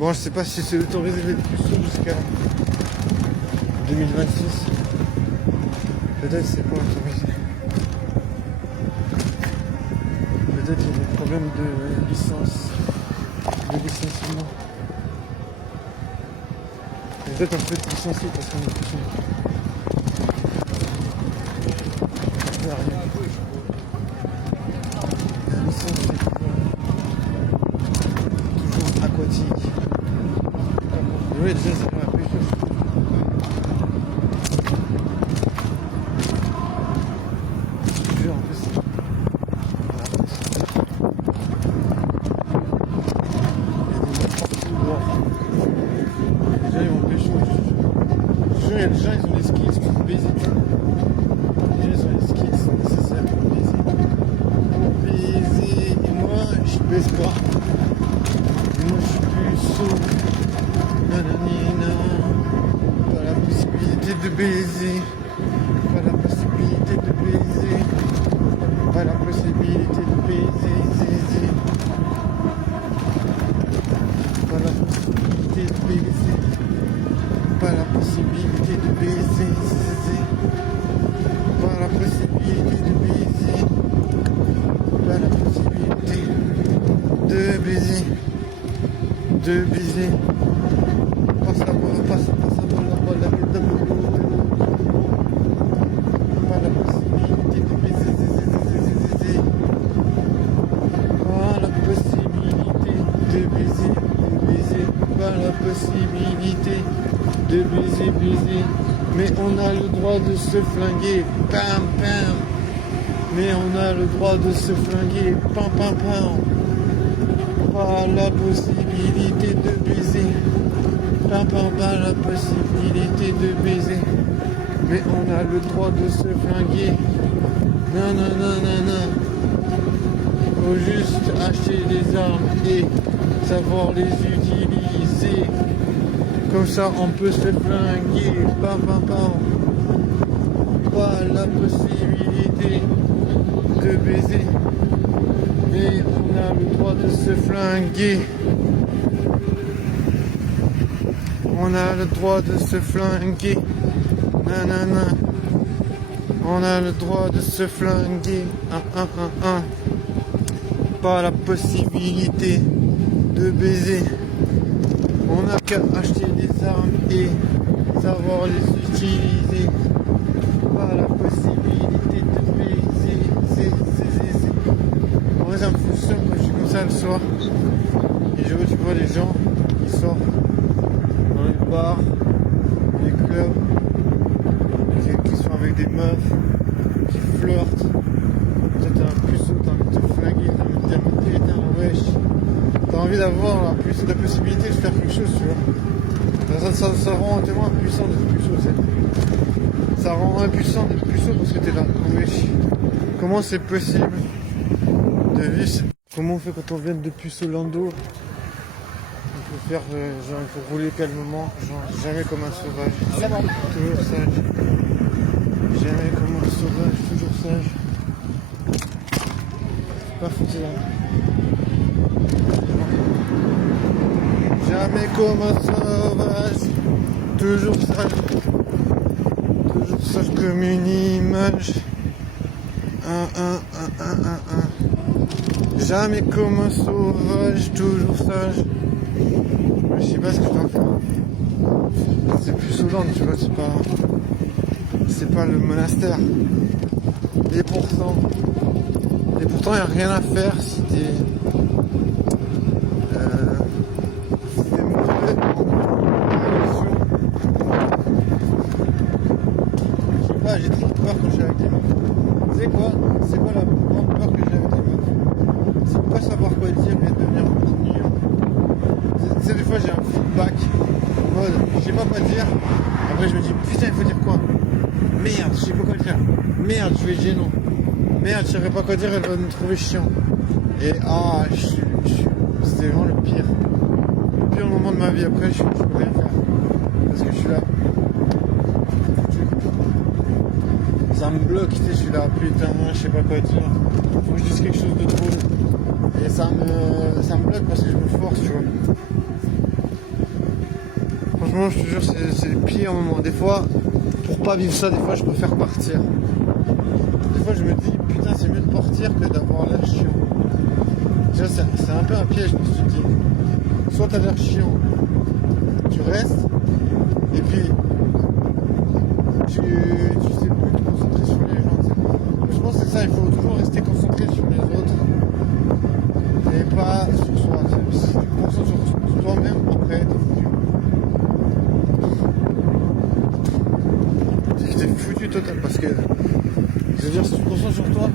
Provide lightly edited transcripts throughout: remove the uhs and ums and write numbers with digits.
Bon, je sais pas si c'est autorisé les puceaux jusqu'à 2026. Peut-être c'est pas autorisé. Peut-être qu'il y a des problèmes de licence, de licenciement. Peut-être on peut être licencié parce qu'on est puceau. La licence c'est toujours aquatique. Oui, déjà c'est la pêche. En plus. Il y a des mecs partout dehors. Les gens ils vont pécho. Je jure, il y a des gens ils ont des skills pour baiser. Les gens ils ont des skills qui sont nécessaires pour baiser. Pour baiser. Et moi je baise pas. Et moi je suis plus saut. Nananina. Pas la possibilité de baiser. Pas la possibilité de baiser. Pas la possibilité de baiser, zézé. Pas la possibilité de baiser. Pas la possibilité de baiser, zézé. Pas la possibilité de baiser. Pas la possibilité de baiser. De baiser. Passe la boule, passe la boule, la tête de boulot. Pas la possibilité de baiser, zézé. Pas la possibilité de baiser, pas la possibilité de baiser, mais on a le droit de se flinguer, pam pam, mais on a le droit de se flinguer, pam pam pam, pas la possibilité de baiser, pam pam, pas la possibilité de baiser, mais on a le droit de se flinguer, non non non non non. Faut juste acheter des armes et savoir les utiliser. Comme ça on peut se flinguer. Pam pam pam. Pas la possibilité de baiser. Mais on a le droit de se flinguer. On a le droit de se flinguer. Nanana. On a le droit de se flinguer. Pas la possibilité de baiser. On n'a qu'à acheter des armes et savoir les utiliser. Pas la possibilité de baiser. Moi ça me fout seul quand je suis comme ça le soir. Et tu vois les gens qui sortent dans les bars, les clubs, qui sont avec des meufs, qui flirtent. T'as un puceau, t'as envie de te flinguer, t'as envie de dire putain wesh. T'as envie d'avoir la possibilité de faire quelque chose, tu vois. Ça rend tellement impuissant d'être puceau, tu sais. Ça rend impuissant d'être puceau parce que t'es là, wesh. Comment c'est possible de vivre? Comment on fait quand on vient de puceau lando? Il faut faire, genre il faut rouler calmement, genre jamais comme un sauvage. Toujours sage. Jamais comme un sauvage, toujours sage. Pas foutu là. Jamais comme un sauvage, toujours sage comme une image. Jamais comme un sauvage, toujours sage. Je sais pas ce que je dois faire. C'est plus Hollande, tu vois, c'est pas le monastère. Et pourtant, il n'y a rien à faire si t'es mauvais en religion. Je sais pas, j'ai très peur quand je suis avec des meufs. Tu sais quoi? C'est quoi la plus grande peur que j'ai avec des meufs? C'est de pas savoir quoi dire et de devenir ennuyant. Tu sais, des fois j'ai un feedback en mode, je sais pas quoi dire. Après je me dis, putain, il faut dire quoi? Merde, je sais pas quoi dire. Merde, je vais être gênant. Merde, je saurais pas quoi dire, elle va me trouver chiant. Et c'était vraiment le pire moment de ma vie. Après, je peux rien faire. Parce que je suis là. Ça me bloque, tu sais, je suis là, putain, je sais pas quoi dire. Faut que je dise quelque chose de drôle. Et ça me bloque parce que je me force, tu vois. Franchement, je te jure, c'est le pire moment. Des fois, pour pas vivre ça, des fois, je préfère partir. Des fois, je me dis, putain, c'est mieux de partir que d'avoir l'air chiant. Déjà, c'est un peu un piège, parce que tu te dis, soit t'as l'air chiant, tu restes, et puis, tu sais plus te concentrer sur les gens. Je pense que c'est ça, il faut toujours rester concentré sur les autres, et pas sur soi. Si tu te concentres sur toi-même, après, t'es foutu. T'es foutu total, parce que, je veux dire, si tu te concentres sur toi,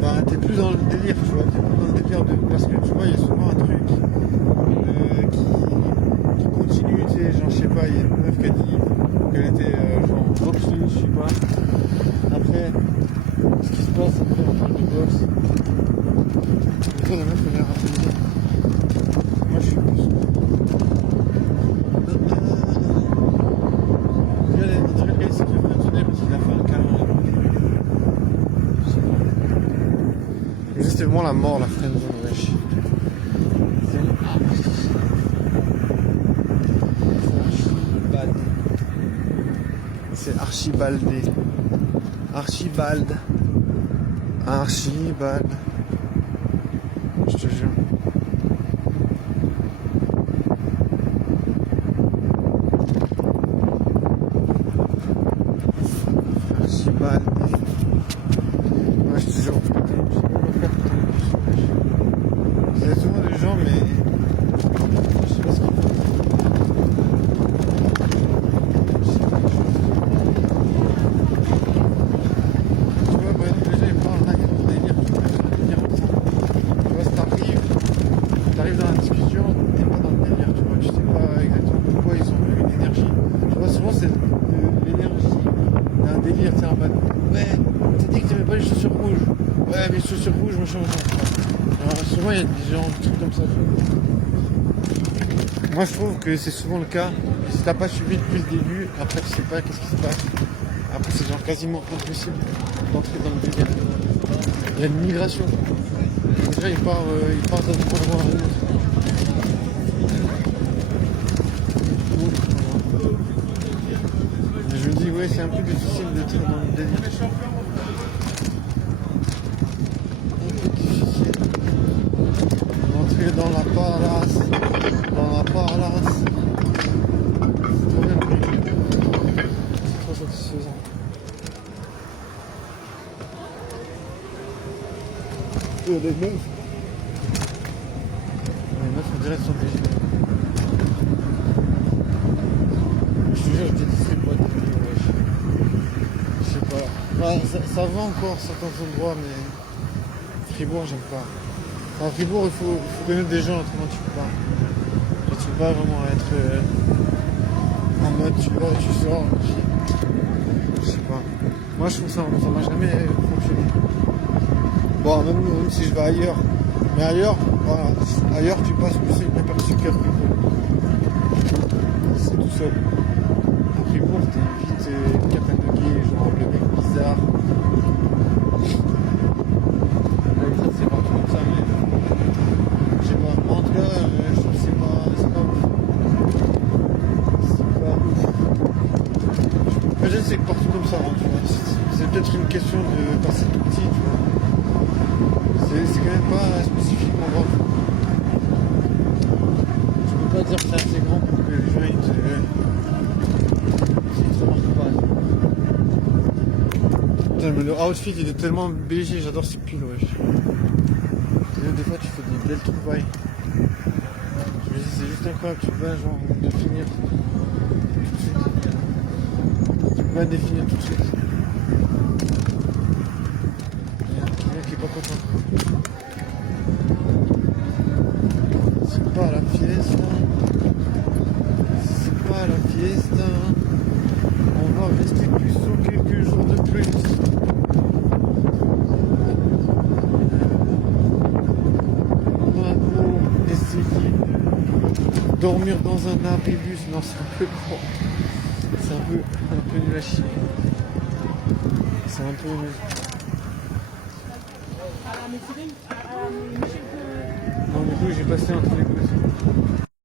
bah t'es plus dans le délire, tu vois, t'es plus dans le délire de... Parce que tu vois, il y a souvent un truc qui continue, tu sais, genre je sais pas, il y a une meuf qui a dit qu'elle était genre boxeuse, je sais pas. Après, ce qui se passe, après on parle de boxe. Et toi la meuf elle a l'air intelligente. Moi je suis plus. On dirait le gars il s'est fait tourner parce qu'il a fait un câlin. C'est vraiment la mort, la friendzone, wesh. C'est Archibaldé. Archibald. Archibald. Je te jure. Archibaldé. Ouais, je te jure. Il y a souvent des gens, mais je sais pas ce qu'ils font. Tu vois, bah, les gens ils parlent là, il y a trop de délire, tu vois, il y a trop de délire comme ça. Tu vois, si t'arrives dans la discussion, t'es pas dans le délire, tu vois, tu sais pas exactement pourquoi ils ont eu une énergie. Tu vois, souvent c'est l'énergie d'un délire, tu sais, en mode, ouais, t'as dit que t'aimais pas les chaussures rouges. Ouais, mais les chaussures rouges, machin, machin. Alors, souvent il y a des gens, des trucs comme ça. Moi je trouve que c'est souvent le cas. Si t'as pas suivi depuis le début, après tu sais pas qu'est-ce qui se passe. Après c'est genre quasiment impossible d'entrer dans le délire. Il y a une migration. Déjà il part d'un endroit à un autre. Mais je me dis ouais c'est un peu difficile d'être dans le délire. Entrer dans la palace, c'est trop bien, c'est trop satisfaisant. Il y a des meufs. Les meufs on dirait elles sont obligées. Je te jure, je déteste pas de délire, wesh. Je sais pas. Enfin, ça va encore certains endroits, mais Fribourg j'aime pas. À Fribourg, il faut connaître des gens, autrement tu peux pas. Et tu peux pas vraiment être en mode tu vas et tu sors. Je sais pas. Moi je trouve ça m'a jamais fonctionné. Bon, même si je vais ailleurs. Mais ailleurs, voilà, ailleurs tu passes plus inaperçu qu'à Fribourg. C'est tout seul. À Fribourg, t'es vite catalogué, genre le mec bizarre. C'est partout comme ça, mais je sais pas. En tout cas, je trouve que c'est pas ouf. C'est pas ouf. Peut-être c'est partout comme ça, hein, tu vois. C'est peut-être une question de passer tout petit, tu vois. C'est quand même pas spécifiquement grand. Tu peux pas dire que c'est assez grand pour que les gens ils te remarquent pas. Putain, mais le outfit il est tellement BG, j'adore ces pulls, wesh. Des fois tu fais des belles trouvailles. Je me dis c'est juste incroyable, tu peux pas genre définir tout de suite. Tu peux pas définir tout de suite. Il y a quelqu'un qui est pas content. C'est pas la fiesta. C'est pas la fiesta. On va rester plus sur quelques jours de plus. Dormir dans un abribus, non c'est un peu grand. C'est un peu nul à chier. C'est un peu nul. Non du coup j'ai passé entre les coups.